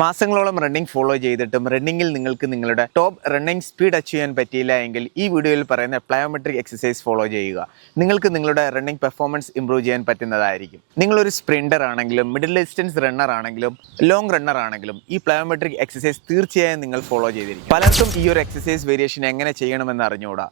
മാസങ്ങളോളം running follow ചെയ്തിട്ടും റണ്ണിങ്ങിൽ നിങ്ങൾക്ക് നിങ്ങളുടെ ടോപ്പ് റണ്ണിങ് സ്പീഡ് അച്ചീവ് ചെയ്യാൻ പറ്റിയില്ല എങ്കിൽ ഈ വീഡിയോയിൽ പറയുന്ന പ്ലയോമെട്രിക് എക്സസൈസ് ഫോളോ ചെയ്യുക. നിങ്ങൾക്ക് നിങ്ങളുടെ റണ്ണിങ് പെർഫോമൻസ് ഇംപ്രൂവ് ചെയ്യാൻ പറ്റുന്നതായിരിക്കും. നിങ്ങളൊരു സ്പ്രിൻഡർ ആണെങ്കിലും മിഡിൽ ഡിസ്റ്റൻസ് റണ്ണർ ആണെങ്കിലും ലോങ് റണ്ണർ ആണെങ്കിലും ഈ പ്ലയോമെട്രിക് എക്സസൈസ് തീർച്ചയായും നിങ്ങൾ ഫോളോ ചെയ്തിരിക്കും. പലർക്കും ഈ ഒരു എക്സസൈസ് വേരിയേഷൻ എങ്ങനെ ചെയ്യണമെന്ന് അറിഞ്ഞുകൂടാ.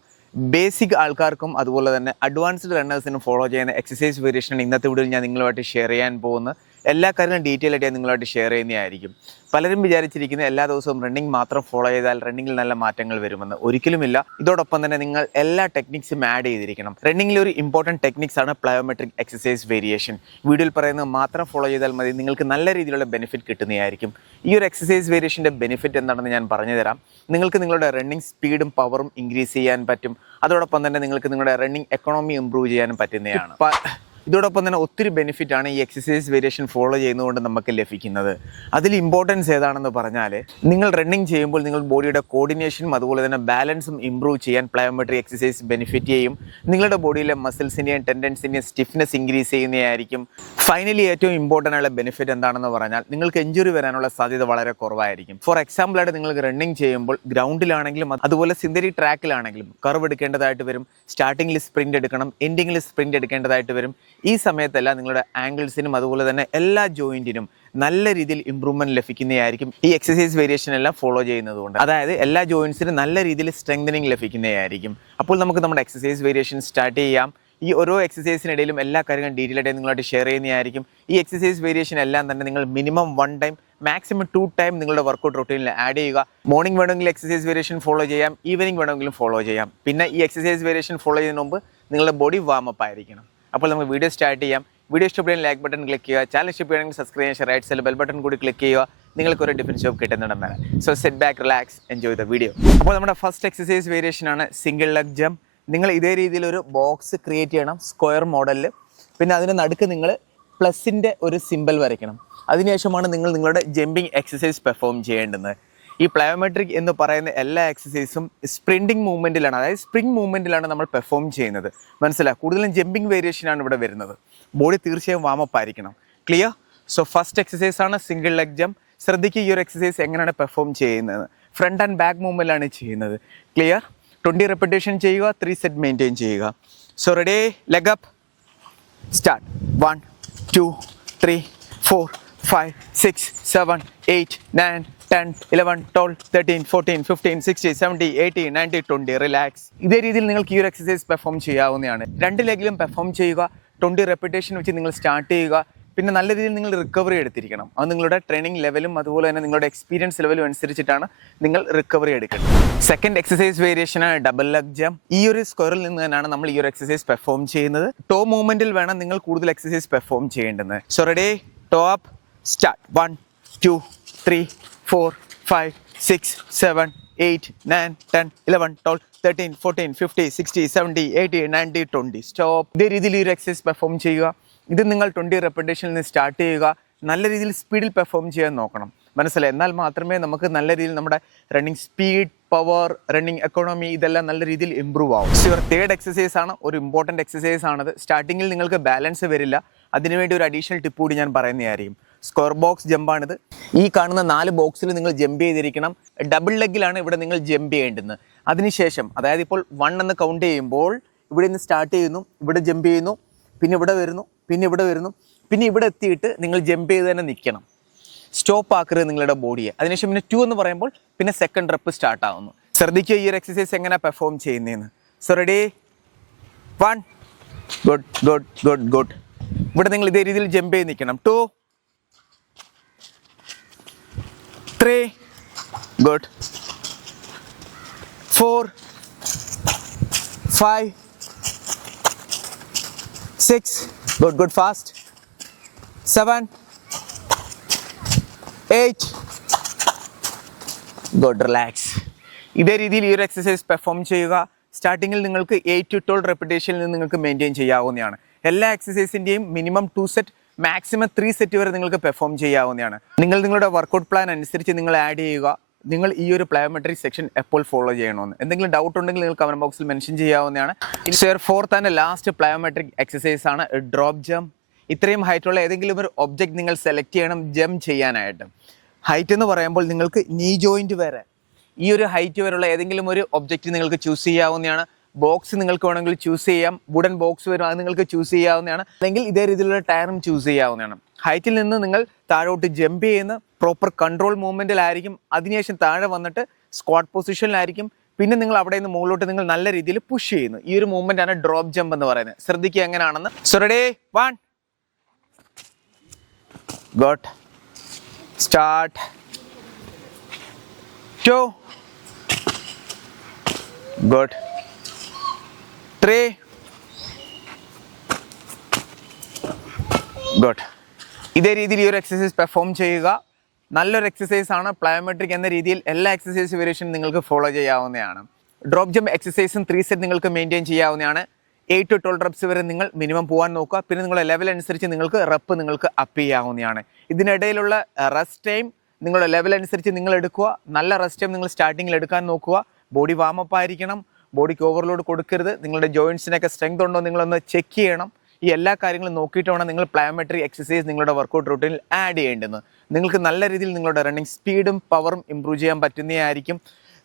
ബേസിക് ആൾക്കാർക്കും അതുപോലെ തന്നെ അഡ്വാൻസ്ഡ് റണ്ണേഴ്സിനും ഫോളോ ചെയ്യുന്ന എക്സസൈസ് വേരിയേഷൻ ഇന്നത്തെ വീഡിയോയിൽ ഞാൻ നിങ്ങളുമായിട്ട് ഷെയർ ചെയ്യാൻ പോകുന്ന എല്ലാ കാര്യങ്ങളും ഡീറ്റെയിൽ ആയിട്ട് ഞാൻ നിങ്ങളുമായിട്ട് ഷെയർ ചെയ്യുന്നതായിരിക്കും. പലരും വിചാരിച്ചിരിക്കുന്ന എല്ലാ ദിവസവും റണ്ണിങ് മാത്രം ഫോളോ ചെയ്താൽ റണ്ണിങ്ങിൽ നല്ല മാറ്റങ്ങൾ വരുമെന്ന് ഒരിക്കലുമില്ല. ഇതോടൊപ്പം തന്നെ നിങ്ങൾ എല്ലാ ടെക്നിക്സും ആഡ് ചെയ്തിരിക്കണം. റണ്ണിങ്ങിൽ ഒരു ഇമ്പോർട്ടന്റ് ടെക്നിക്സ് ആണ് പ്ലയോമെട്രിക് എക്സസൈസ് വേരിയേഷൻ വീഡിയോയിൽ പറയുന്നത് മാത്രം ഫോളോ ചെയ്താൽ മതി. നിങ്ങൾക്ക് നല്ല രീതിയിലുള്ള ബെനിഫിറ്റ് കിട്ടുന്നതായിരിക്കും. ഈ ഒരു എക്സസൈസ് വേരിയേഷന്റെ ബെനിഫിറ്റ് എന്താണെന്ന് ഞാൻ പറഞ്ഞു തരാം നിങ്ങൾക്ക് നിങ്ങളുടെ റണ്ണിങ് സ്പീഡും പവറും ഇൻക്രീസ് ചെയ്യാൻ പറ്റും. അതോടൊപ്പം തന്നെ നിങ്ങൾക്ക് നിങ്ങളുടെ റണ്ണിങ് എക്കണോമി ഇമ്പ്രൂവ് ചെയ്യാനും പറ്റുന്നതാണ്. ഇതോടൊപ്പം തന്നെ ഒത്തിരി ബെനിഫിറ്റ് ആണ് ഈ എക്സസൈസ് വേരിയേഷൻ ഫോളോ ചെയ്യുന്നതുകൊണ്ട് നമുക്ക് ലഭിക്കുന്നത്. അതിൽ ഇമ്പോർട്ടൻസ് ഏതാണെന്ന് പറഞ്ഞാൽ നിങ്ങൾ റണ്ണിങ് ചെയ്യുമ്പോൾ നിങ്ങൾ ബോഡിയുടെ കോർഡിനേഷനും അതുപോലെ തന്നെ ബാലൻസും ഇമ്പ്രൂവ് ചെയ്യാൻ പ്ലയോമെട്രി എക്സസൈസ് ബെനിഫിറ്റ് ചെയ്യും. നിങ്ങളുടെ ബോഡിയിലെ മസിൽസിന്റെയും ടെൻഡൻസിന്റെയും സ്റ്റിഫ്നെസ് ഇൻക്രീസ് ചെയ്യുന്നതായിരിക്കും. ഫൈനലി ഏറ്റവും ഇമ്പോർട്ടന്റ് ആയുള്ള ബെനിഫിറ്റ് എന്താണെന്ന് പറഞ്ഞാൽ നിങ്ങൾക്ക് എഞ്ചുറി വരാനുള്ള സാധ്യത വളരെ കുറവായിരിക്കും. ഫോർ എക്സാമ്പിളായിട്ട് നിങ്ങൾ റണ്ണിങ് ചെയ്യുമ്പോൾ ഗ്രൗണ്ടിലാണെങ്കിലും അതുപോലെ സിന്തരി ട്രാക്കിലാണെങ്കിലും കർവ് എടുക്കേണ്ടതായിട്ട് വരും. സ്റ്റാർട്ടിങ്ങിൽ സ്പ്രിന്റ് എടുക്കണം എൻഡിങ്ങിൽ സ്പ്രിന്റ് എടുക്കേണ്ടതായിട്ട് വരും. ഈ സമയത്തല്ല നിങ്ങളുടെ ആംഗിൾസിനും അതുപോലെ തന്നെ എല്ലാ ജോയിന്റിനും നല്ല രീതിയിൽ ഇമ്പ്രൂവ്മെന്റ് ലഭിക്കുന്നതായിരിക്കും ഈ എക്സസൈസ് വേരിയേഷൻ എല്ലാം ഫോളോ ചെയ്യുന്നത് കൊണ്ട്. അതായത് എല്ലാ ജോയിൻസിനും നല്ല രീതിയിൽ സ്ട്രെങ്തനിങ് ലഭിക്കുന്നതായിരിക്കും. അപ്പോൾ നമുക്ക് നമ്മുടെ എക്സസൈസ് വേരിയേഷൻ സ്റ്റാർട്ട് ചെയ്യാം. ഈ ഓരോ എക്സസൈസിനിടയിലും എല്ലാ കാര്യങ്ങളും ഡീറ്റെയിൽ ആയിട്ട് നിങ്ങളായിട്ട് ഷെയർ ചെയ്യുന്നതായിരിക്കും. ഈ എക്സസൈസ് വേരിയേഷൻ എല്ലാം തന്നെ നിങ്ങൾ minimum one time maximum two time നിങ്ങളുടെ വർക്കൗട്ട് റൊട്ടീനിൽ ആഡ് ചെയ്യുക. മോർണിംഗ് വേണമെങ്കിൽ എക്സസൈസ് വേരിയേഷൻ ഫോളോ ചെയ്യാം. ഈവനിങ് വേണമെങ്കിലും ഫോളോ ചെയ്യാം. പിന്നെ ഈ എക്സസൈസ് വേരിയേഷൻ ഫോളോ ചെയ്യുന്നതിന് മുമ്പ് നിങ്ങളുടെ ബോഡി വാം അപ്പ് ആയിരിക്കണം. അപ്പോൾ നമുക്ക് വീഡിയോ സ്റ്റാർട്ട് ചെയ്യാം. വീഡിയോ ഇഷ്ടപ്പെടുന്ന ലൈക്ക് ബട്ടൺ ക്ലിക്ക് ചെയ്യുക. ചാനൽ ഇഷ്ടപ്പെടുകയാണെങ്കിൽ സബ്സ്ക്രൈബ് ചെയ്യുക റൈറ്റ് സൈഡിൽ ബെൽ ബട്ടൺ കൂടി ക്ലിക്ക് ചെയ്യുക. നിങ്ങൾക്ക് ഒരു difference job കിട്ടുന്നുണ്ടെന്നാണ് so sit back relax enjoy the video അപ്പോൾ നമ്മുടെ ഫസ്റ്റ് എക്സസൈസ് വേരിയേഷൻ ആണ് സിംഗിൾ ലെഗ് ജംപ് നിങ്ങൾ ഇതേ രീതിയിൽ ഒരു ബോക്സ് ക്രിയേറ്റ് ചെയ്യണം സ്ക്വയർ മോഡലിൽ പിന്നെ അതിന് നടുക്ക് നിങ്ങൾ പ്ലസിന്റെ ഒരു സിമ്പിൾ വരയ്ക്കണം. അതിനുശേഷമാണ് നിങ്ങൾ നിങ്ങളുടെ ജമ്പിങ് എക്സസൈസ് പെർഫോം ചെയ്യേണ്ടത് ഈ പ്ലയോമെട്രിക് എന്ന് പറയുന്ന എല്ലാ എക്സസൈസും സ്പ്രിന്റിംഗ് മൂവ്മെന്റിലാണ് അതായത് സ്പ്രിംഗ് മൂവ്മെന്റിലാണ് നമ്മൾ പെർഫോം ചെയ്യുന്നത്. മനസ്സിലായി കൂടുതലും ജമ്പിങ് വേരിയേഷൻ ആണ് ഇവിടെ വരുന്നത്. ബോഡി തീർച്ചയായും വാമപ്പ് ആയിരിക്കണം. ക്ലിയർ സോ ഫസ്റ്റ് എക്സസൈസ് ആണ് സിംഗിൾ ലെഗ് ജമ്പ് ശ്രദ്ധിക്കുക ഈ ഒരു എക്സസൈസ് എങ്ങനെയാണ് പെർഫോം ചെയ്യുന്നത്? ഫ്രണ്ട് ആൻഡ് ബാക്ക് മൂവ്മെന്റിലാണ് ചെയ്യുന്നത്. ക്ലിയർ ട്വന്റി റെപ്പിറ്റേഷൻ ചെയ്യുക ത്രീ സെറ്റ് മെയിന്റെയിൻ ചെയ്യുക. So ready leg up start one two three four five six seven eight nine ten eleven twelve thirteen fourteen fifteen sixty seventy eighty ninety twenty relax ഇതേ രീതിയിൽ നിങ്ങൾക്ക് ഈ ഒരു exercise perform ചെയ്യാവുന്നതാണ്. രണ്ട് ലെഗിലും perform ചെയ്യുക ട്വന്റി റെപ്പിറ്റേഷൻ വെച്ച് നിങ്ങൾ സ്റ്റാർട്ട് ചെയ്യുക പിന്നെ നല്ല രീതിയിൽ നിങ്ങൾ റിക്കവറി എടുത്തിരിക്കണം. അത് നിങ്ങളുടെ ട്രെയിനിങ് ലെവലും അതുപോലെ തന്നെ നിങ്ങളുടെ എക്സ്പീരിയൻസ് ലെവലും അനുസരിച്ചിട്ടാണ് നിങ്ങൾ റിക്കവറി എടുക്കുന്നത് സെക്കൻഡ് എക്സസൈസ് വേരിയേഷനാണ് ഡബിൾ ലെഗ് ജംപ് ഈ ഒരു സ്ക്വയറിൽ നിന്ന് തന്നെയാണ് നമ്മൾ ഈ ഒരു എക്സസൈസ് പെർഫോം ചെയ്യുന്നത്. ടോ മൂവ്മെന്റിൽ വേണം നിങ്ങൾ കൂടുതൽ എക്സസൈസ് പെർഫോം ചെയ്യേണ്ടത്. So ready toe up start one two three four five six seven eight nine ten eleven twelve thirteen fourteen fifty sixty seventy eighty ninety twenty stop ഇതേ രീതിയിൽ ഈ ഒരു എക്സസൈസ് പെർഫോം ചെയ്യുക. ഇത് നിങ്ങൾ ട്വന്റി റെപ്പിറ്റേഷനിൽ നിന്ന് start ചെയ്യുക. നല്ല രീതിയിൽ സ്പീഡിൽ പെർഫോം ചെയ്യാൻ നോക്കണം. മനസ്സിലായി? എന്നാൽ മാത്രമേ നമുക്ക് നല്ല രീതിയിൽ നമ്മുടെ running speed power running economy ഇതെല്ലാം നല്ല രീതിയിൽ ഇമ്പ്രൂവ് ആവും. യുവർ തേർഡ് എക്സസൈസ് ആണ്. ഒരു ഇമ്പോർട്ടന്റ് എക്സസൈസ് ആണത്. സ്റ്റാർട്ടിങ്ങിൽ നിങ്ങൾക്ക് ബാലൻസ് വരില്ല. അതിനുവേണ്ടി ഒരു അഡീഷണൽ ടിപ്പ് കൂടി ഞാൻ പറയുന്നതായിരിക്കും. സ്ക്വയർ ബോക്സ് ജമ്പാണിത് ഈ കാണുന്ന നാല് ബോക്സിൽ നിങ്ങൾ ജമ്പ് ചെയ്തിരിക്കണം. ഡബിൾ ലെഗിലാണ് ഇവിടെ നിങ്ങൾ ജമ്പ് ചെയ്യേണ്ടത് അതിനുശേഷം അതായത് ഇപ്പോൾ വൺ എന്ന് കൗണ്ട് ചെയ്യുമ്പോൾ ഇവിടെ നിന്ന് സ്റ്റാർട്ട് ചെയ്യുന്നു ഇവിടെ ജമ്പ് ചെയ്യുന്നു പിന്നെ ഇവിടെ വരുന്നു പിന്നെ ഇവിടെ വരുന്നു പിന്നെ ഇവിടെ എത്തിയിട്ട് നിങ്ങൾ ജമ്പ് ചെയ്ത് തന്നെ നിൽക്കണം. സ്റ്റോപ്പ് ആക്കരുത് നിങ്ങളുടെ ബോഡിയെ അതിനുശേഷം പിന്നെ ടു എന്ന് പറയുമ്പോൾ പിന്നെ സെക്കൻഡ് റെപ്പ് സ്റ്റാർട്ട് ആവുന്നു. ശ്രദ്ധിക്കുക ഈ ഒരു എക്സസൈസ് എങ്ങനെ പെർഫോം ചെയ്യുന്നതെന്ന്. So ready one good good good good ഇവിടെ നിങ്ങൾ ഇതേ രീതിയിൽ ജമ്പ് ചെയ്ത് നിൽക്കണം. Two three good four five six good good fast seven eight good relax ഇതേ രീതിയിൽ ഈ ഒരു എക്സസൈസ് പെർഫോം ചെയ്യുക. സ്റ്റാർട്ടിങ്ങിൽ നിങ്ങൾക്ക് എയ്റ്റ് ടു ട്വൽവ് റെപ്പിറ്റേഷനിൽ നിന്ന് നിങ്ങൾക്ക് മെയിന്റെയിൻ ചെയ്യാവുന്നതാണ്. എല്ലാ എക്സസൈസിന്റെയും minimum two set maximum three set വരെ നിങ്ങൾക്ക് പെർഫോം ചെയ്യാവുന്നതാണ്. നിങ്ങൾ നിങ്ങളുടെ വർക്കൗട്ട് പ്ലാൻ അനുസരിച്ച് നിങ്ങൾ ആഡ് ചെയ്യുക. നിങ്ങൾ ഈ ഒരു പ്ലയോമെട്രിക് സെക്ഷൻ എപ്പോൾ ഫോളോ ചെയ്യണമെന്ന്. എന്തെങ്കിലും ഡൗട്ട് ഉണ്ടെങ്കിൽ നിങ്ങൾ കമന്റ് ബോക്സിൽ മെൻഷൻ ചെയ്യാവുന്നതാണ്. Share fourth and last plyometric exercise ആണ് ഡ്രോപ്പ് ജംപ് ഇത്രയും ഹൈറ്റുള്ള ഏതെങ്കിലും ഒരു ഒബ്ജക്റ്റ് നിങ്ങൾ സെലക്ട് ചെയ്യണം ജംപ് ചെയ്യാനായിട്ട്. ഹൈറ്റ് എന്ന് പറയുമ്പോൾ നിങ്ങൾക്ക് നീ ജോയിന്റ് വരെ ഈ ഒരു ഹൈറ്റ് വരെയുള്ള ഏതെങ്കിലും ഒരു ഒബ്ജക്റ്റ് നിങ്ങൾക്ക് ചൂസ് ചെയ്യാവുന്നതാണ്. ബോക്സ് നിങ്ങൾക്ക് വേണമെങ്കിൽ ചൂസ് ചെയ്യാം. വുഡൻ ബോക്സ് വരും അത് നിങ്ങൾക്ക് ചൂസ് ചെയ്യാവുന്നതാണ്. അല്ലെങ്കിൽ ഇതേ രീതിയിലുള്ള ടയറും ചൂസ് ചെയ്യാവുന്നതാണ്. ഹൈറ്റിൽ നിന്ന് നിങ്ങൾ താഴോട്ട് ജമ്പ് ചെയ്യുന്ന പ്രോപ്പർ കൺട്രോൾ മൂവ്മെന്റിലായിരിക്കും അതിനുശേഷം താഴെ വന്നിട്ട് സ്ക്വാഡ് പൊസിഷനിലായിരിക്കും പിന്നെ നിങ്ങൾ അവിടെ നിന്ന് മുകളിലോട്ട് നിങ്ങൾ നല്ല രീതിയിൽ പുഷ് ചെയ്യുന്നു. ഈ ഒരു മൂവ്മെന്റ് ആണ് ഡ്രോപ്പ് ജമ്പ് എന്ന് പറയുന്നത്. ശ്രദ്ധിക്കുക എങ്ങനെയാണെന്ന്. So ready one got start two good three. Good ഇതേ രീതിയിൽ ഈ ഒരു എക്സസൈസ് പെർഫോം ചെയ്യുക. നല്ലൊരു എക്സസൈസ് ആണ്. പ്ലയോമെട്രിക് എന്ന രീതിയിൽ എല്ലാ എക്സസൈസ് വേരിയേഷൻ നിങ്ങൾക്ക് ഫോളോ ചെയ്യാവുന്നതാണ്. ഡ്രോപ്പ് ജമ്പ് എക്സസൈസും ത്രീ സെറ്റ് നിങ്ങൾക്ക് മെയിന്റെയിൻ ചെയ്യാവുന്നതാണ്. എയ്റ്റ് ടു ട്വൽവ് റെപ്സ് വരെ നിങ്ങൾ മിനിമം പോകാൻ നോക്കുക. പിന്നെ നിങ്ങളുടെ ലെവൽ അനുസരിച്ച് നിങ്ങൾക്ക് റെപ്പ് നിങ്ങൾക്ക് അപ്പ് ചെയ്യാവുന്നതാണ്. ഇതിനിടയിലുള്ള റെസ്റ്റ് ടൈം നിങ്ങളുടെ ലെവൽ അനുസരിച്ച് നിങ്ങൾ എടുക്കുക. നല്ല റെസ്റ്റ് ടൈം നിങ്ങൾ സ്റ്റാർട്ടിങ്ങിൽ എടുക്കാൻ നോക്കുക. ബോഡി വാമപ്പ് ആയിരിക്കണം. ബോഡിക്ക് ഓവർലോഡ് കൊടുക്കരുത്. നിങ്ങളുടെ ജോയിൻസിനൊക്കെ സ്ട്രെങ്ത് ഉണ്ടോ നിങ്ങളൊന്ന് ചെക്ക് ചെയ്യണം. ഈ എല്ലാ കാര്യങ്ങളും നോക്കിയിട്ട് വേണം നിങ്ങൾ പ്ലയോമെട്രി എക്സസൈസ് നിങ്ങളുടെ വർക്കൗട്ട് റൂട്ടീനിൽ ആഡ് ചെയ്യേണ്ടത്. നിങ്ങൾക്ക് നല്ല രീതിയിൽ നിങ്ങളുടെ റണ്ണിങ് സ്പീഡും പവറും ഇമ്പ്രൂവ് ചെയ്യാൻ പറ്റുന്നതായിരിക്കും.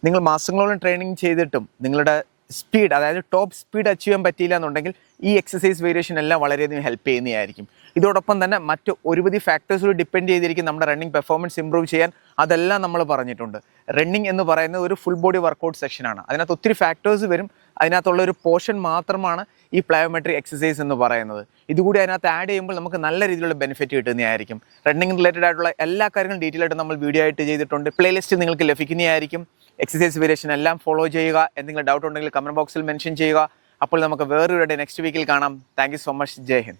നിങ്ങൾ മാസങ്ങളോളം ട്രെയിനിങ് ചെയ്തിട്ടും നിങ്ങളുടെ സ്പീഡ് അതായത് ടോപ്പ് സ്പീഡ് അച്ചീവ് ചെയ്യാൻ പറ്റിയില്ല എന്നുണ്ടെങ്കിൽ ഈ എക്സസൈസ് വേരിയേഷൻ എല്ലാം വളരെയധികം ഹെൽപ്പ് ചെയ്യുന്നതായിരിക്കും. ഇതോടൊപ്പം തന്നെ മറ്റ് ഒരുപതി ഫാക്ടേഴ്സിൽ ഡിപ്പെൻഡ് ചെയ്തിരിക്കും നമ്മുടെ റണ്ണിങ് പെർഫോമൻസ് ഇമ്പ്രൂവ് ചെയ്യാൻ. അതെല്ലാം നമ്മൾ പറഞ്ഞിട്ടുണ്ട്. റണ്ണിങ് എന്ന് പറയുന്നത് ഒരു ഫുൾ ബോഡി വർക്കൗട്ട് സെക്ഷനാണ് അതിനകത്ത് ഒത്തിരി ഫാക്ടേഴ്സ് വരും. അതിനകത്തുള്ള ഒരു പോർഷൻ മാത്രമാണ് ഈ പ്ലയോമെട്രി എക്സസൈസ് എന്ന് പറയുന്നത്. ഇതുകൂടി അതിനകത്ത് ആഡ് ചെയ്യുമ്പോൾ നമുക്ക് നല്ല രീതിയിലുള്ള ബെനിഫിറ്റ് കിട്ടുന്നതായിരിക്കും. റണ്ണിങ് റിലേറ്റഡ് ആയിട്ടുള്ള എല്ലാ കാര്യങ്ങളും ഡീറ്റെയിൽ ആയിട്ട് നമ്മൾ വീഡിയോ ആയിട്ട് ചെയ്തിട്ടുണ്ട്. പ്ലേലിസ്റ്റ് നിങ്ങൾക്ക് ലഭിക്കുന്നതായിരിക്കും. എക്സസൈസ് വേരിയേഷൻ എല്ലാം ഫോളോ ചെയ്യുക. എന്തെങ്കിലും ഡൗട്ട് ഉണ്ടെങ്കിൽ കമന്റ് ബോക്സിൽ മെൻഷൻ ചെയ്യുക. അപ്പോൾ നമുക്ക് വേറൊരു നെക്സ്റ്റ് വീക്കിൽ കാണാം. Thank so much Jai Hind.